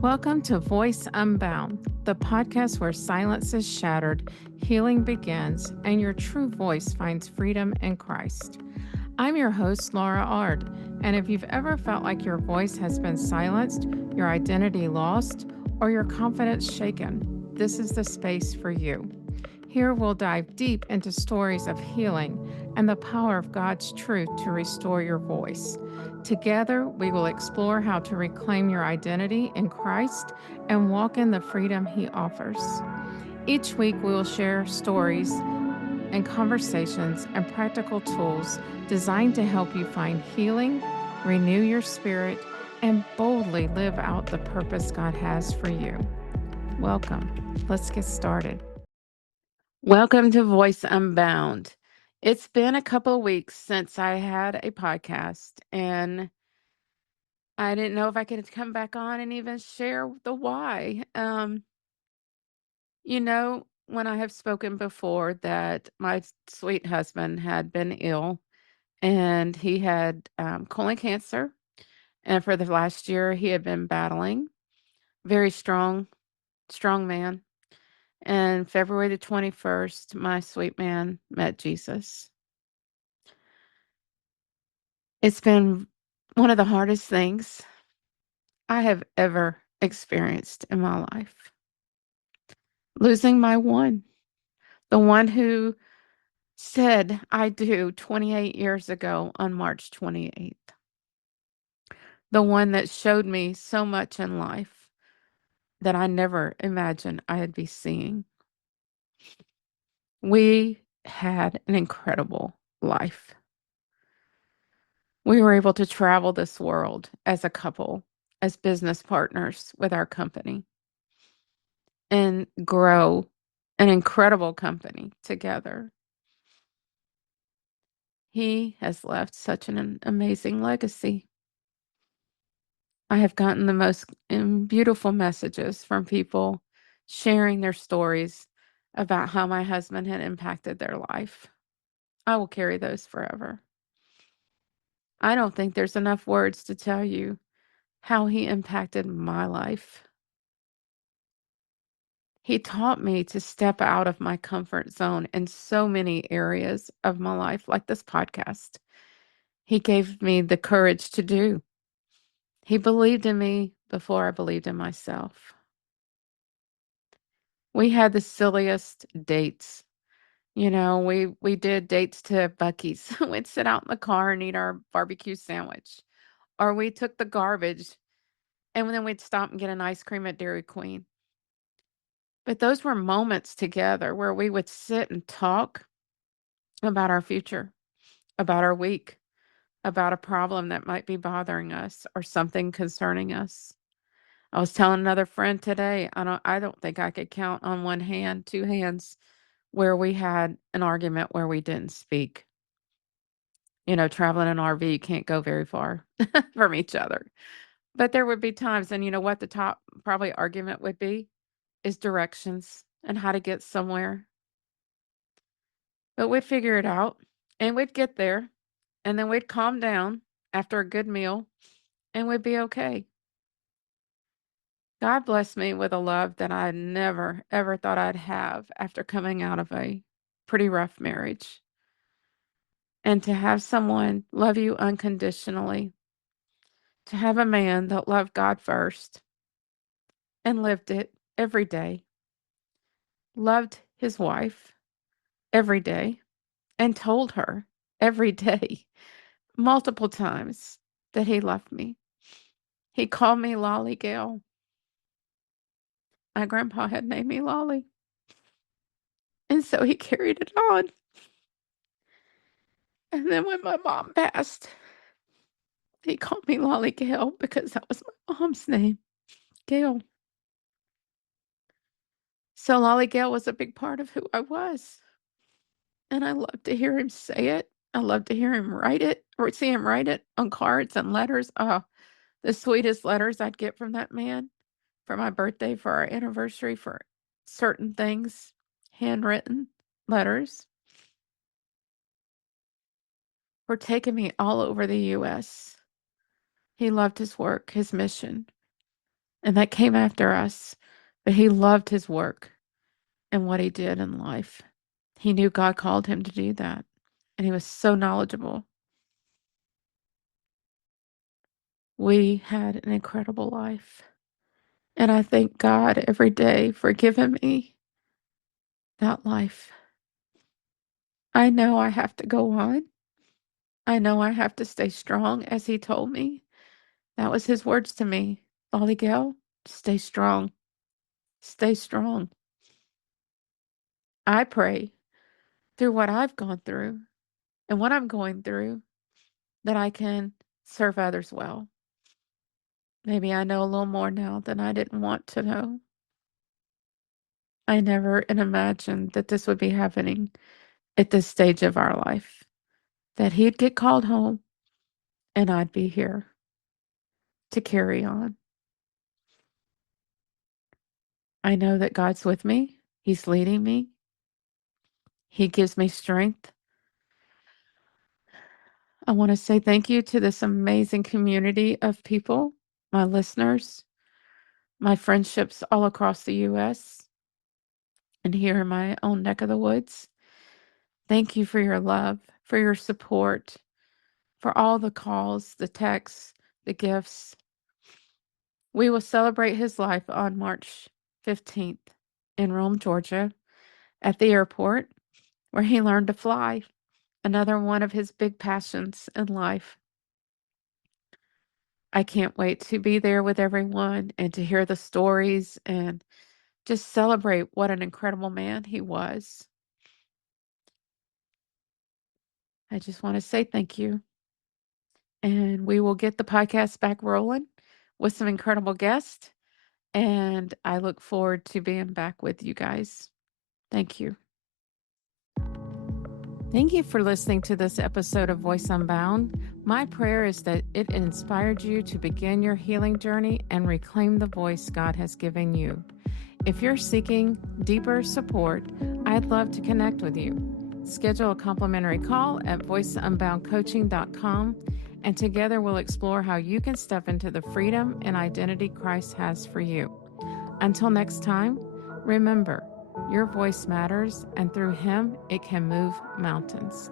Welcome to Voice Unbound, the podcast where silence is shattered, healing begins, and your true voice finds freedom in Christ. I'm your host, Laura Ard, and if you've ever felt like your voice has been silenced, your identity lost, or your confidence shaken, this is the space for you. Here we'll dive deep into stories of healing and the power of God's truth to restore your voice. Together, we will explore how to reclaim your identity in Christ and walk in the freedom He offers. Each week, we will share stories and conversations and practical tools designed to help you find healing, renew your spirit, and boldly live out the purpose God has for you. Welcome. Let's get started. Welcome to Voice Unbound. It's been a couple of weeks since I had a podcast, and I didn't know if I could come back on and even share the why. When I have spoken before that my sweet husband had been ill and he had colon cancer, and for the last year he had been battling. Very strong man. And February the 21st, my sweet man met Jesus. It's been one of the hardest things I have ever experienced in my life. Losing the one who said I do 28 years ago on March 28th. The one that showed me so much in life that I never imagined I'd be seeing. We had an incredible life. We were able to travel this world as a couple, as business partners with our company, and grow an incredible company together. He has left such an amazing legacy. I have gotten the most beautiful messages from people sharing their stories about how my husband had impacted their life. I will carry those forever. I don't think there's enough words to tell you how he impacted my life. He taught me to step out of my comfort zone in so many areas of my life, like this podcast. He gave me the courage to do. He believed in me before I believed in myself. We had the silliest dates. We did dates to Buc-ee's. We'd sit out in the car and eat our barbecue sandwich. Or we took the garbage and then we'd stop and get an ice cream at Dairy Queen. But those were moments together where we would sit and talk about our future, about our week, about a problem that might be bothering us or something concerning us. I was telling another friend today, I don't think I could count on one hand, two hands, where we had an argument where we didn't speak. Traveling in an RV, you can't go very far from each other. But there would be times, and you know what the top probably argument would be is directions and how to get somewhere. But we'd figure it out and we'd get there, and then we'd calm down after a good meal and we'd be okay. God blessed me with a love that I never, ever thought I'd have after coming out of a pretty rough marriage. And to have someone love you unconditionally, to have a man that loved God first and lived it every day, loved his wife every day, and told her every day, multiple times, that he loved me. He called me Lolly Gale. My grandpa had named me Lolly. And so he carried it on. And then when my mom passed, he called me Lolly Gale because that was my mom's name, Gail. So Lolly Gale was a big part of who I was. And I love to hear him say it. I love to hear him write it or see him write it on cards and letters. Oh, the sweetest letters I'd get from that man for my birthday, for our anniversary, for certain things, handwritten letters, for taking me all over the U.S. He loved his work, his mission. and that came after us. But he loved his work and what he did in life. He knew God called him to do that, and he was so knowledgeable. We had an incredible life, and I thank God every day for giving me that life. I know I have to go on. I know I have to stay strong, as he told me. That was his words to me. Lolly Gale, stay strong. Stay strong. I pray through what I've gone through and what I'm going through that I can serve others well. Maybe I know a little more now than I didn't want to know. I never imagined that this would be happening at this stage of our life, that he'd get called home and I'd be here to carry on. I know that God's with me. He's leading me. He gives me strength. I want to say thank you to this amazing community of people, my listeners, my friendships all across the U.S. and here in my own neck of the woods. Thank you for your love, for your support, for all the calls, the texts, the gifts. We will celebrate his life on March 15th in Rome, Georgia, at the airport where he learned to fly, another one of his big passions in life. I can't wait to be there with everyone and to hear the stories and just celebrate what an incredible man he was. I just want to say thank you. And we will get the podcast back rolling with some incredible guests. And I look forward to being back with you guys. Thank you. Thank you for listening to this episode of Voice Unbound. My prayer is that it inspired you to begin your healing journey and reclaim the voice God has given you. If you're seeking deeper support, I'd love to connect with you. Schedule a complimentary call at voiceunboundcoaching.com, and together we'll explore how you can step into the freedom and identity Christ has for you. Until next time, remember, your voice matters, and through Him, it can move mountains.